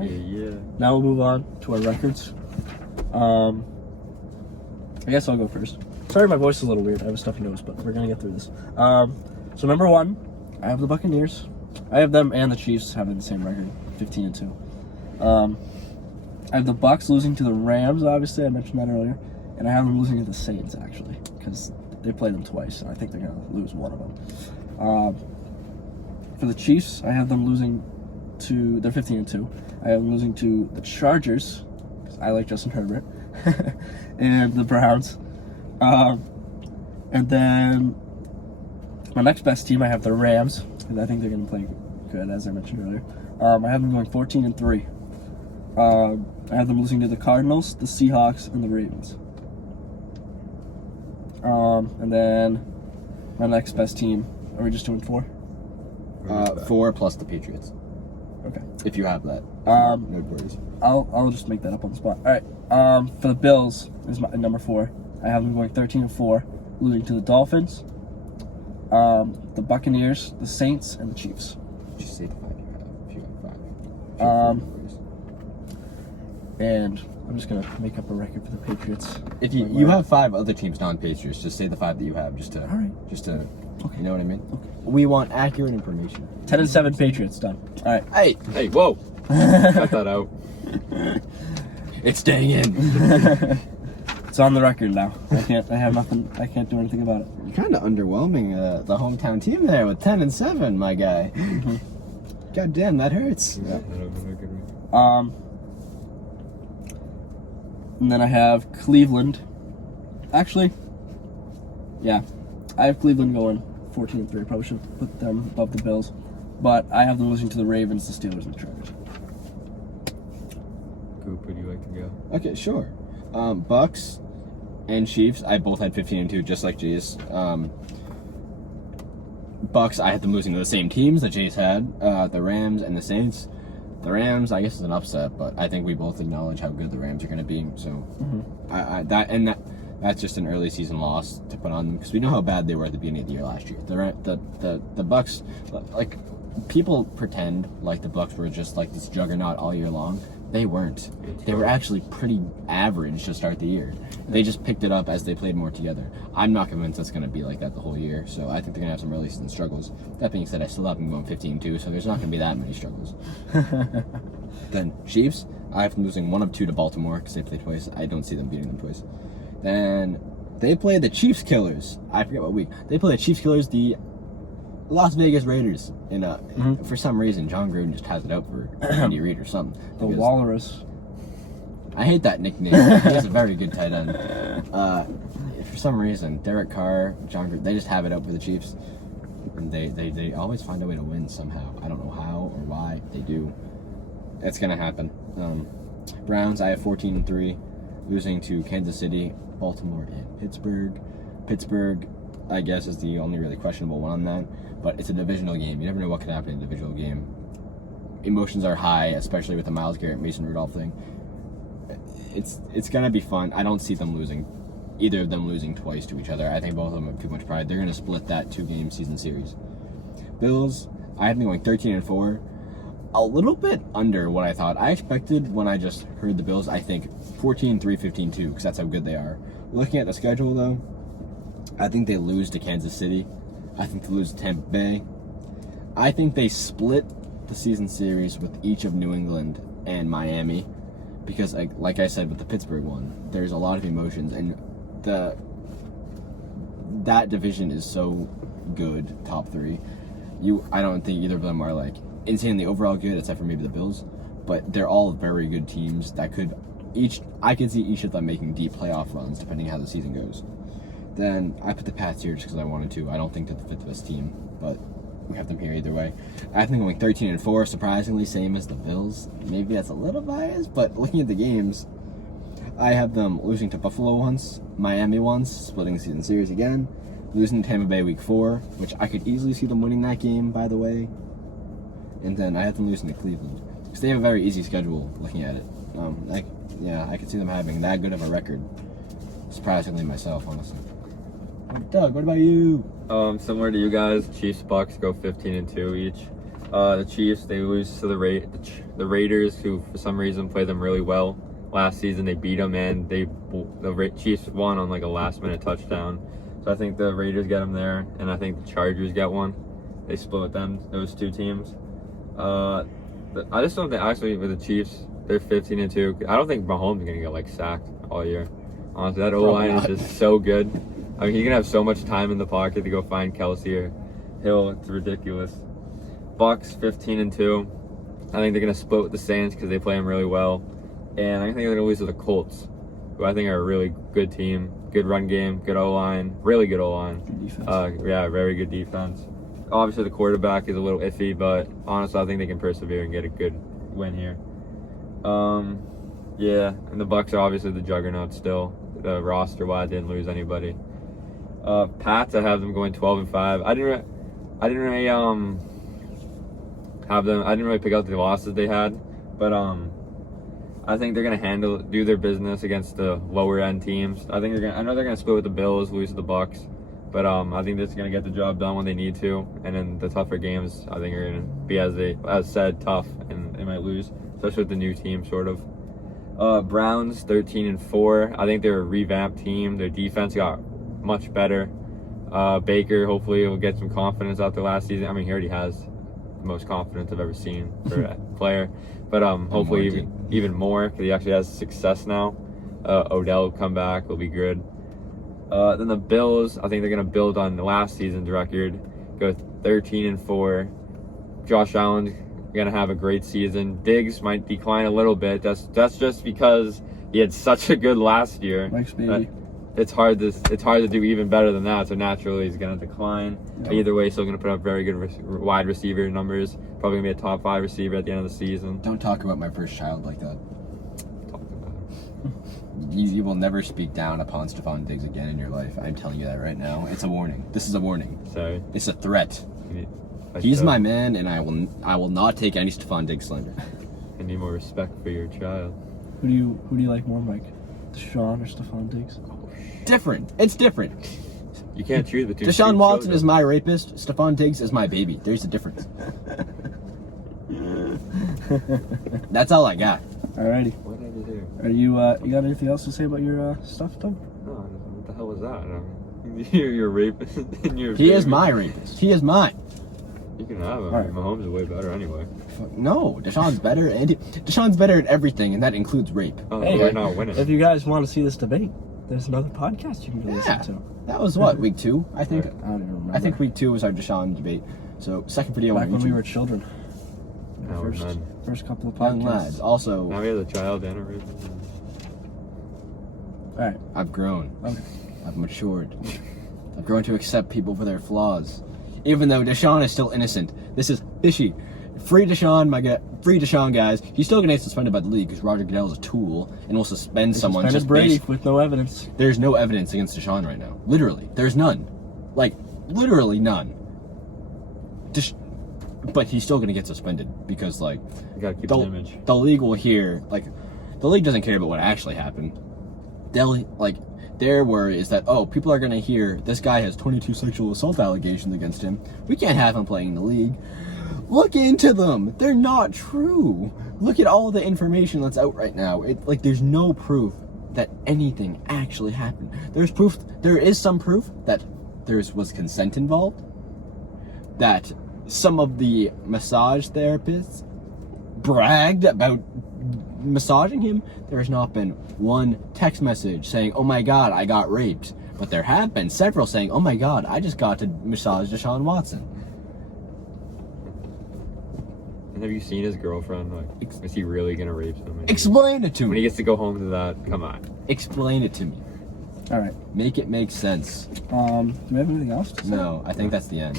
right. Yeah. Now we'll move on to our records. I guess I'll go first. Sorry, my voice is a little weird. I have a stuffy nose, but we're gonna get through this. So number 1, I have the Buccaneers. I have them and the Chiefs having the same record, 15-2. I have the Bucs losing to the Rams. Obviously, I mentioned that earlier, and I have them losing to the Saints actually because they played them twice, and I think they're gonna lose one of them. For the Chiefs, I have them losing to. They're 15-2. I have them losing to the Chargers because I like Justin Herbert, and the Browns. And then my next best team, I have the Rams, and I think they're going to play good, as I mentioned earlier. I have them going 14-3. I have them losing to the Cardinals, the Seahawks, and the Ravens. And then my next best team, are we just doing 4? 4 plus the Patriots. Okay. If you have that. No worries. I'll just make that up on the spot. All right. For the Bills is my number 4. I have them going 13-4, losing to the Dolphins, the Buccaneers, the Saints, and the Chiefs. Just say the 5 you have. If you have 5. And I'm just gonna make up a record for the Patriots. If you have 5 other teams non-Patriots, just say the 5 that you have. Just to. All right. Okay. You know what I mean? Okay. We want accurate information. 10-7 Patriots done. All right. Hey, whoa. Cut that out. It's staying in. It's on the record now. I can't do anything about it. You're kind of underwhelming the hometown team there with 10-7, my guy. Mm-hmm. God damn, that hurts. Yeah, that'll be a good one. And then I have Cleveland. Actually, yeah, I have Cleveland going 14-3. Probably should put them above the Bills, but I have them losing to the Ravens, the Steelers, and the Chargers. Coop, would you like to go? Okay, sure. Bucks and Chiefs, I both had 15-2, just like Jay's. Bucks, I had them losing to the same teams that Jay's had, the Rams and the Saints. The Rams, I guess, is an upset, but I think we both acknowledge how good the Rams are going to be. So, that's just an early season loss to put on them because we know how bad they were at the beginning of the year last year. The Bucks, like, people pretend like the Bucks were just like this juggernaut all year long. They weren't. They were actually pretty average to start the year. They just picked it up as they played more together. I'm not convinced that's going to be like that the whole year, so I think they're going to have some early season struggles. That being said, I still have them going 15-2, so there's not going to be that many struggles. Then Chiefs, I have them losing 1 of 2 to Baltimore because they played twice. I don't see them beating them twice. Then they play the Chiefs Killers. I forget what week. They play the Chiefs Killers, the Las Vegas Raiders. And for some reason, John Gruden just has it out for Andy Reid or something. The Walrus. I hate that nickname. He's a very good tight end. For some reason, Derek Carr, John Gruden, they just have it out for the Chiefs. And they always find a way to win somehow. I don't know how or why. They do. It's going to happen. Browns, I have 14-3, losing to Kansas City, Baltimore, and Pittsburgh. Pittsburgh, I guess, is the only really questionable one on that. But it's a divisional game. You never know what could happen in a divisional game. Emotions are high, especially with the Myles Garrett, Mason Rudolph thing. It's going to be fun. I don't see them losing, either of them losing twice to each other. I think both of them have too much pride. They're going to split that 2-game season series. Bills, I have them going 13-4. A little bit under what I thought. I expected when I just heard the Bills, I think 14-3, 15-2, because that's how good they are. Looking at the schedule, though, I think they lose to Kansas City. I think they lose to Tampa Bay. I think they split the season series with each of New England and Miami because, like I said with the Pittsburgh one, there's a lot of emotions, and that division is so good, top 3. I don't think either of them are like insanely overall good, except for maybe the Bills, but they're all very good teams that I could see each of them making deep playoff runs depending how the season goes. Then I put the Pats here just because I wanted to. I don't think they're the 5th best team, but we have them here either way. I think going 13-4, surprisingly, same as the Bills. Maybe that's a little biased, but looking at the games, I have them losing to Buffalo once, Miami once, splitting the season series again, losing to Tampa Bay week 4, which I could easily see them winning that game, by the way. And then I have them losing to Cleveland because they have a very easy schedule looking at it. I could see them having that good of a record. Surprisingly myself, honestly. Doug, what about you? Similar to you guys, Chiefs, Bucks go 15-2 each. The Chiefs, they lose to the Raiders, who for some reason played them really well last season. They beat them, and the Chiefs won on like a last-minute touchdown. So I think the Raiders get them there, and I think the Chargers get one. They split those two teams. I just don't think, actually, with the Chiefs, they're 15-2. I don't think Mahomes is gonna get like sacked all year. Honestly, that O-line is just so good. I mean, he's gonna have so much time in the pocket to go find Kelsey or Hill. It's ridiculous. Bucks 15-2. I think they're gonna split with the Saints because they play them really well, and I think they're gonna lose to the Colts, who I think are a really good team. Good run game, good O-line, really good O-line. Good defense. Yeah, very good defense. Obviously, the quarterback is a little iffy, but honestly, I think they can persevere and get a good win here. Yeah, and the Bucks are obviously the juggernaut still. The roster-wise, didn't lose anybody. Pats, I have them going 12-5. I didn't really have them. I didn't really pick out the losses they had, but I think they're gonna do their business against the lower end teams. I know they're gonna split with the Bills, lose to the Bucks, but I think they're just gonna get the job done when they need to, and then the tougher games I think are gonna be as said tough, and they might lose, especially with the new team sort of. Browns 13-4. I think they're a revamped team. Their defense got much better. Baker hopefully will get some confidence after last season. I mean, he already has the most confidence I've ever seen for a player, but hopefully even more because he actually has success now. Odell will come back, will be good. Then the Bills, I think they're gonna build on the last season's record, go 13-4. Josh Allen's gonna have a great season. Diggs might decline a little bit. That's just because he had such a good last year. Mike's baby. It's hard to do even better than that. So naturally he's gonna decline. Yep. Either way, still gonna put up very good wide receiver numbers. Probably gonna be a top 5 receiver at the end of the season. Don't talk about my first child like that. Talk about it. You will never speak down upon Stephon Diggs again in your life. I'm telling you that right now. It's a warning. This is a warning. Sorry. It's a threat. He's my man, and I will not take any Stephon Diggs slander. I need more respect for your child. Who do you like more, Mike? Deshaun or Stephon Diggs? Different. It's different. You can't choose between. Deshaun Watson is my rapist. Stephon Diggs is my baby. There's a difference. That's all I got. Alrighty. What did I do? Are you got anything else to say about your stuff, Tom? No, what the hell was that? You're a rapist. He is my rapist. He is mine. You can have him. Right. Mahomes is way better anyway. No, Deshaun's better, and Deshaun's better at everything, and that includes rape. Oh, Hey, we're not winning. If you guys want to see this debate, there's another podcast you can go listen to. That was what, week 2? I think. Right. I don't even remember. I think week 2 was our Deshaun debate. So second video back on when YouTube. we were children. Now we're men. First couple of Young podcasts. lads. Also, Now we have a child and a rapist. All right. I've grown. Okay. I've matured. I've grown to accept people for their flaws. Even though Deshaun is still innocent. This is fishy. Free Deshaun, free Deshaun, guys. He's still gonna get suspended by the league because Roger Goodell is a tool and will suspend someone Suspended just Brady based. with no evidence. There's no evidence against Deshaun right now. Literally, there's none. Like, literally none. But he's still gonna get suspended because, like, You gotta keep his image. the league will hear. Like, the league doesn't care about what actually happened. Their worry is that, oh, people are going to hear this guy has 22 sexual assault allegations against him. We can't have him playing in the league. Look into them. They're not true. Look at all the information that's out right now. There's no proof that anything actually happened. There's proof. There is some proof that there was consent involved. That some of the massage therapists bragged about massaging him. There has not been one text message saying, oh my god, I got raped. But there have been several saying, oh my god, I just got to massage Deshaun Watson. And have you seen his girlfriend? Like, is he really gonna rape somebody? Explain it to When he me. gets to go home to that, come on. Explain it to me. All right. Make it make sense. Do we have anything else to say? No, I think that's the end.